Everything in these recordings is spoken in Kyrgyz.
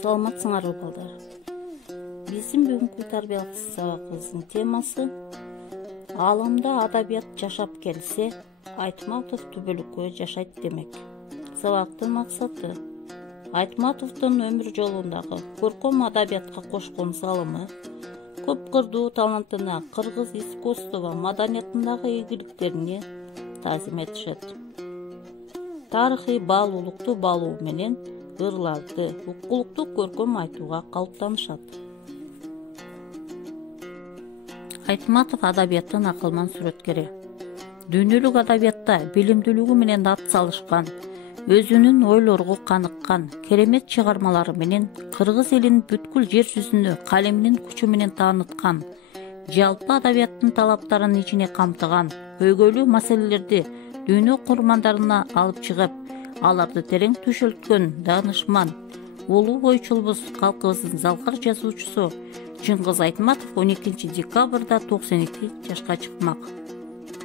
Саламатсыңарбы балдар. Биздин бүгүнкү тарбиялык сабагыбыздын темасы Ааламда адабият жашап келсе, Айтматов түбөлүккө жашайт демек. Сабактын максаты Айтматовдун өмүр жолундагы көркөм адабиятка кошкон салымы, көп кырдуу талантына, кыргыз искусство маданиятындагы ийгиликтерине таазим этишет. Тарыхый баалуулукту баалоо менен ырларды, уккулукту көркөм айтууга калыптанышат. Айтматов адабияттын акылман сүрөткери. Дүйнөлүк адабиятта билимдүүлүгү менен ат салышкан, өзүнүн ойлорго каныккан керемет чыгармалары менен кыргыз элин бүткүл жер жүзүнө калеминин күчү менен тааныткан, жалпы адабияттын талаптарын ичине камтыган, көйгөйлүү маселелерди дүйнө курмандарына алып чыгып, аларды терең түшөлткөн даанышман, улуу ойчулбуз калкыбыздын залкар жазуучусу Чыңгыз Айтматов 12 декабрда 92 жашка чыкмак.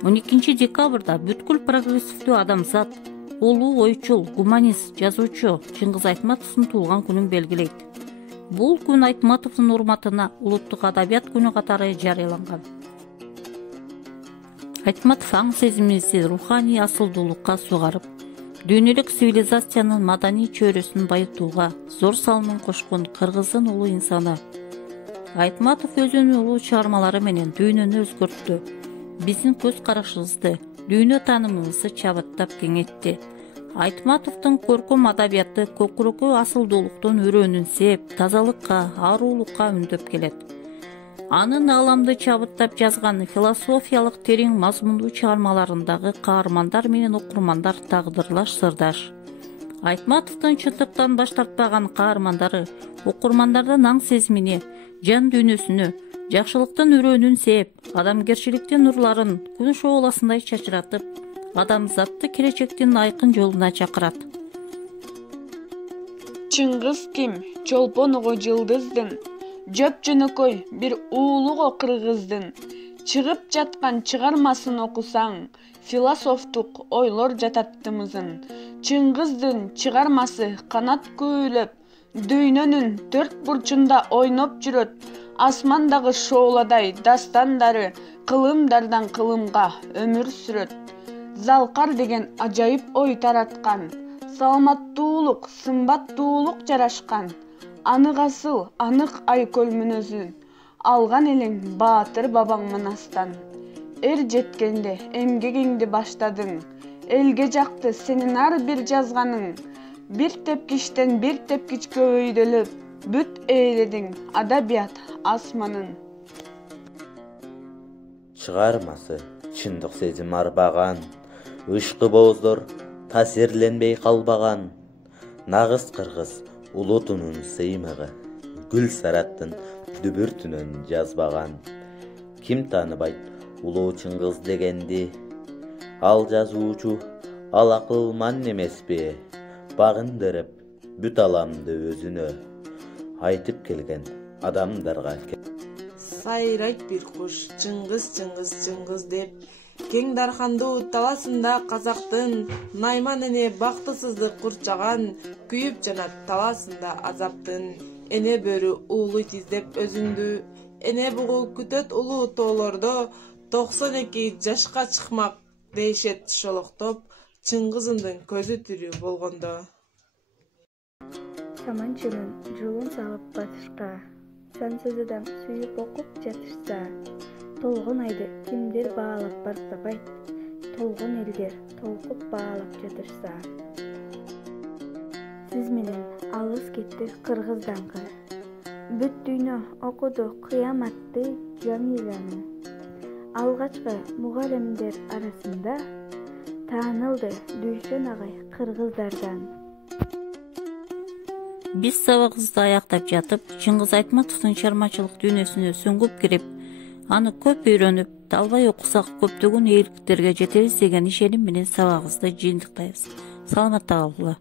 12 декабрда бүткүл прогрессивдүү адамзат, улуу ойчул, гуманист, жазуучу Чыңгыз Айтматовдун туулган күнүн белгилейт. Бул күн Айтматовдун урматына улуттук адабият күнү катары жарыяланган. Айтматов аң сезимибизди руханий асылдуулукка сугарып, дүйнөлүк цивилизациянын маданий чөйрөсүн байытууга зор салымын кошкон кыргыздын улуу инсаны. Айтматов өзүнүн улуу чыгармалары менен дүйнөнү өзгөрттү. Биздин көз карашыбызды, дүйнө таанымыбызды чабыттап кеңейтти. Айтматовдун көркөм адабияты көкүрөккө асылдуулуктун өрөөнүн сээп, тазалыкка, ааруулукка үндөп келет. Анын ааламды чабыттап жазган философиялык терең мазмундуу чыгармаларындагы каармандар менен окурмандар тагдырлаш сырдаш. Айтматовдун чындыктан баш тартпаган каармандары окурмандардын аң сезимине, жан дүйнөсүнө, жакшылыктын өрөөнүн сээп, адамгерчиликтин нурларын күн шооласындай чачыратып, адамзатты келечектин айкын жолуна чакырат. Чыңгыз ким? Чолпонугу жылдыздын, жөп-жөнөкөй бир уулуго кыргыздын. Чыгып жаткан чыгармасын окусаң, философтук ойлор жататтымызын. Чыңгыздын чыгармасы канат көйлөп, дүйнөнүн төрт бурчунда ойноп жүрөт. Асмандагы шооладай дастандары кылымдардан кылымга өмүр сүрөт. Залкар деген ажайып ой тараткан, саламаттуулук, сымбаттуулук жарашкан. Анык асыл, анык айкөл мүнөзүн алган элең баатыр бабаң манастан. Эр жеткенде эмгегиңди баштадың, элге жакты сенин ар бир жазганың. Бир тепкичтен бир тепкичке өйдөлүп, бүт ээледиң адабият асманын. Чыгармасы чындык сезим арбаган, ышкы бооздор таасирленбей калбаган. Нагыз кыргыз улутунун сыймыгы, гүл сараттын дүбүртүнөн жазбаган. Ким тааныбайт улуу Чыңгыз дегенди? Ал жазуучу, ал акылман эмеспи? Багындырып бүт аламды өзүнө, айтып келген адамдарга. Сайрайт бир куш, Чыңгыз, Чыңгыз, Чыңгыз деп. Кең Дархандуу таласында казактын, Найман эне бактысыздык курчаган, күйүп жанат таласында азаптын. Эне бөрү уулуйт издеп өзүндү, эне бугу күтөт улуу тоолордо, 92 жашка чыкмак дейшет шолоктоп, Чыңгызымдын көзү тирүү болгондо. Саманчынын жолун салып батышка, сансыз адам сүйүп окуп жатышса, толгон айды кимдир баалап бартабайт, толгон элдер толкуп баалап жатышса. Сиз менен алыс кетти кыргыз даңкы, бүт дүйнө окуду кыяматты Жамиланы. Алгачкы мугалимдер арасында таанылды Дүйшөн агай кыргыздардан. Биз сабагыбызды аяктап жатып, Чыңгыз Айтматовдун чыгармачылык дүйнөсүнө сүңгүп кирип, аны көп үйрөнүп, талбай окусак көптөгөн ийгиликтерге жетебиз деген ишеним менен сабагыбызды жыйынтыктайбыз. Саламатта калгыла.